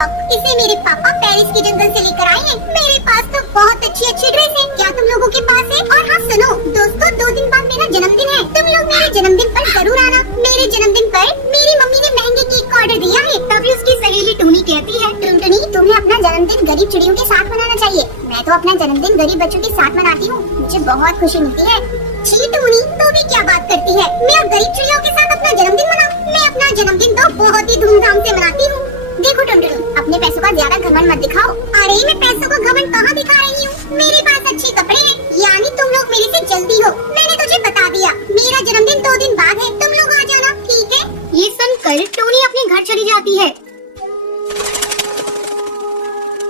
इसे मेरे पापा पेरिस के जंगल से लेकर आए हैं। मेरे पास तो बहुत अच्छी अच्छी ड्रेस है। क्या तुम लोगों के पास है? और हाँ सुनो दोस्तों, 2 दिन बाद मेरा जन्मदिन है। तुम लोग मेरे जन्मदिन पर जरूर आना। मेरे जन्मदिन पर मेरी मम्मी ने महंगे केक का ऑर्डर दिया है। तभी उसकी सहेली टूनी कहती है, टुनटुनी तुम्हें अपना जन्मदिन गरीब चिड़ियों के साथ मनाना चाहिए। मैं तो अपना जन्मदिन गरीब बच्चों के साथ मनाती हूँ, मुझे बहुत खुशी मिलती है। छी टूनी, तू भी क्या बात करती है? मैं अब गरीब चिड़ियों के साथ अपना जन्मदिन मनाऊं? मैं अपना जन्मदिन तो बहुत ही धूमधाम से मनाती हूँ। देखो टुनटुनी, अपने पैसों का ज्यादा घमंड मत दिखाओ। अरे मैं पैसों का घमंड कहाँ दिखा रही हूँ? मेरे पास अच्छे कपड़े हैं, यानी तुम लोग मेरे से जल्दी हो। मैंने तुझे बता दिया, मेरा जन्मदिन 2 दिन बाद है, तुम लोग आ जाना, ठीक है? ये सुनकर टोनी अपने घर चली जाती है।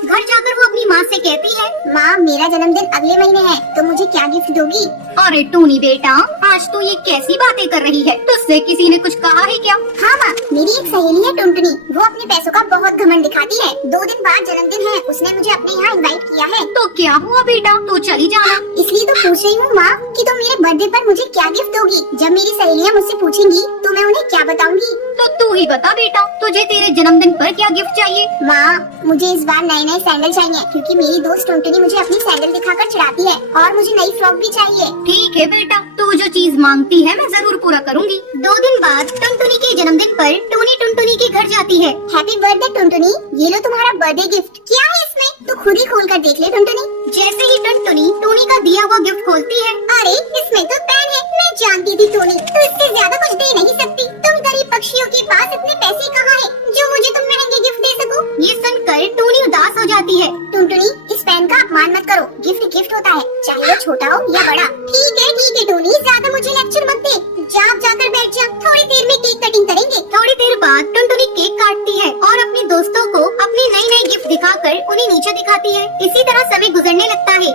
घर जाकर वो अपनी माँ से कहती है, माँ मेरा जन्मदिन अगले महीने है, तो मुझे क्या गिफ्ट दोगी? अरे टोनी बेटा, आज तो ये कैसी बातें कर रही है? तुझसे किसी ने कुछ कहा है क्या? हाँ माँ, मेरी एक सहेली है टुनटुनी, वो अपने पैसों का बहुत घमंड दिखाती है। 2 दिन बाद जन्मदिन है, उसने मुझे अपने यहाँ इनवाइट किया है। तो क्या हुआ बेटा, तो चली जाना। इसलिए तो पूछ रही हूँ माँ कि तुम मेरे बर्थडे पर मुझे क्या गिफ्ट दोगी? जब मेरी सहेलियाँ मुझसे पूछेंगी तो मैं उन्हें क्या बताऊंगी? तो तू ही बता बेटा, तुझे तेरे जन्मदिन पर क्या गिफ्ट चाहिए? माँ मुझे इस बार नए नए सैंडल चाहिए, क्योंकि मेरी दोस्त टुनटुनी मुझे अपनी सैंडल दिखाकर चिढ़ाती है, और मुझे नई फ्रॉक भी चाहिए। ठीक है बेटा, तू जो चीज मांगती है मैं जरूर पूरा करूँगी। 2 दिन बाद टुनटुनी के जन्मदिन पर टोनी टुनटुनी के घर जाती है। हैप्पी बर्थडे टुनटुनी, ये लो तुम्हारा बर्थडे गिफ्ट। क्या है इसमें? तू खुद ही खोल कर देख ले टुनटुनी। जैसे ही टुनटुनी टोनी का दिया हुआ गिफ्ट खोलती है, अरे इसमें तो पेन है। मैं जानती थी टोनी तो इससे ज्यादा कुछ दे नहीं सकती। तुम गरीब पक्षियों के पास इतने पैसे कहाँ हैं जो मुझे तुम महंगे गिफ्ट दे सको? ये सुनकर टोनी उदास हो जाती है। टुनटुनी इस पेन का अपमान मत करो, गिफ्ट गिफ्ट होता है, चाहे वो छोटा हो या बड़ा। ठीक है टोनी, ज्यादा मुझे लेक्चर मत दे, जाकर बैठ जा, थोड़ी देर में केक कटिंग करेंगे। थोड़ी देर बाद टुनटुनी केक काटती है और अपने दोस्तों को अपनी नई नई गिफ्ट दिखाकर उन्हें नीचे दिखाती है। इसी तरह समय गुजरने लगता है।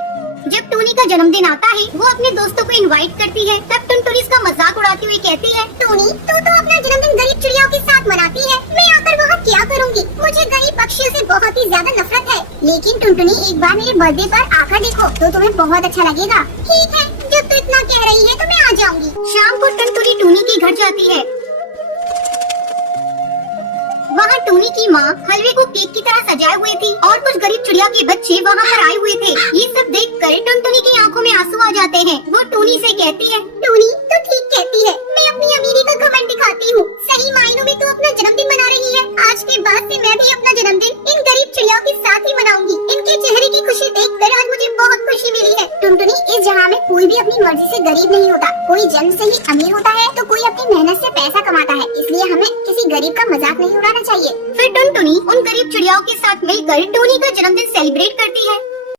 जब टोनी का जन्मदिन आता है, वो अपने दोस्तों को इनवाइट करती है। तब टुनटुनी इसका मजाक उड़ाती हुई कहती है, टोनी तू तो अपना जन्मदिन गरीब चिड़ियों के साथ मनाती है, मैं आकर वहाँ क्या करूँगी? मुझे गरीब पक्षियों से बहुत ही ज्यादा नफरत है। लेकिन टुनटुनी एक बार मेरे बर्थडे पर आकर देखो तो तुम्हें बहुत अच्छा लगेगा। ठीक है, जब तू इतना कह रही है तो मैं आ जाऊंगी। शाम को टुनटुनी टोनी के घर जाती है। वहाँ टोनी की माँ हलवे को केक की तरह सजाए हुए थी और कुछ गरीब चिड़िया के बच्चे वहाँ पर आए हुए थे। ये सब देखकर टुनटुनी की आंखों में आंसू आ जाते हैं। वो टोनी से कहती है, टोनी तो ठीक कहती है, मैं अपनी अमीरी का घमंड दिखाती हूँ। सही मायनों में तू अपना जन्मदिन मना रही है। आज के बाद से मैं भी अपना जन्मदिन इन गरीब चिड़ियों के साथ ही मनाऊंगी। इनके चेहरे की खुशी देखकर आज मुझे बहुत खुशी मिली है। टुनटुनी, इस जहाँ में कोई भी अपनी मर्जी से गरीब नहीं होता, कोई जन्म से ही अमीर होता है तो कोई अपनी मेहनत से पैसा कमाता है। इसलिए हमें किसी गरीब का मजाक नहीं उड़ाना चाहिए। फिर टुनटुनी उन गरीब चिड़ियाओं के साथ मिलकर टोनी का जन्मदिन सेलिब्रेट करती है।